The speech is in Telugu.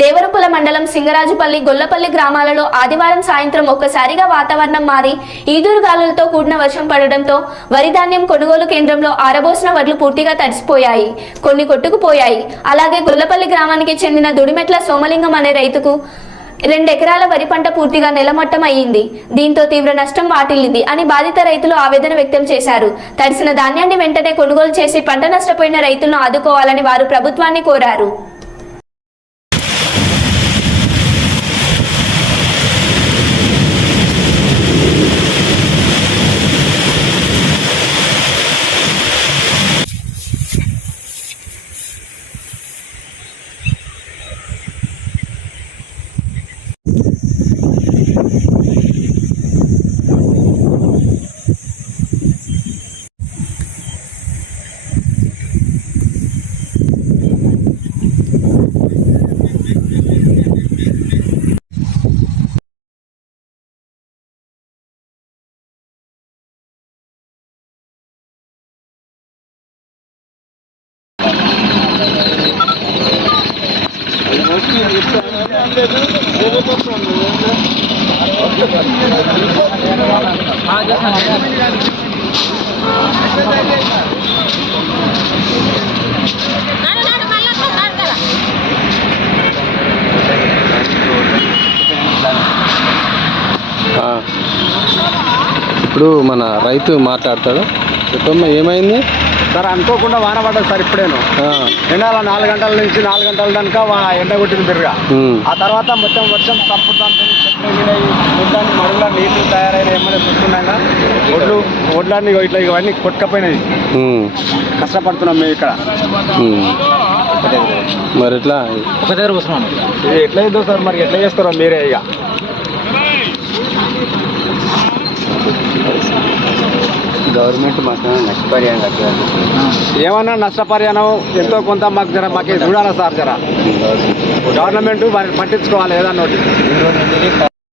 దేవరపుల మండలం సింగరాజుపల్లి గొల్లపల్లి గ్రామాలలో ఆదివారం సాయంత్రం ఒక్కసారిగా వాతావరణం మారి ఈదురుగాలులతో కూడిన వర్షం పడడంతో వరి ధాన్యం కొనుగోలు కేంద్రంలో ఆరబోసిన వడ్లు పూర్తిగా తడిసిపోయాయి, కొన్ని కొట్టుకుపోయాయి. అలాగే గొల్లపల్లి గ్రామానికి చెందిన దుడిమెట్ల సోమలింగం అనే రైతుకు 2 ఎకరాల వరి పంట పూర్తిగా నెలమట్టం అయ్యింది. దీంతో తీవ్ర నష్టం వాటిల్లింది అని బాధిత రైతులు ఆవేదన వ్యక్తం చేశారు. తడిసిన ధాన్యాన్ని వెంటనే కొనుగోలు చేసి పంట నష్టపోయిన రైతులను ఆదుకోవాలని వారు ప్రభుత్వాన్ని కోరారు. ఇప్పుడు మన రైతు మాట్లాడతాడు. చెప్పమ్మా, ఏమైంది సార్? అనుకోకుండా వాన పడ్డది సార్. ఇప్పుడేను ఎండాల 4 గంటల నుంచి 4 గంటల దాకా ఎండ కొట్టింది బిర్గా. ఆ తర్వాత మొత్తం వర్షం తప్పుతాంతో చెట్లు మడుగుల నీళ్లు తయారైన ఏమైనా చూస్తున్నాయినా ఒడ్లన్నీ ఇట్లా ఇవన్నీ కొట్టుకపోయినాయి. కష్టపడుతున్నాం మేము ఇక్కడ. మరి ఎట్లా ఎట్లా చేద్దాం సార్? మరి ఎట్లా చేస్తారో మీరే. ఇక గవర్నమెంట్ మాకు నష్టపరిహారం కట్టాలి. ఏమన్నా నష్టపరిహారం ఎంతో కొంత మాకు చూడాలి సార్. జర గవర్నమెంట్ మరి పట్టించుకోవాలి ఏదన్నా ఒకటి.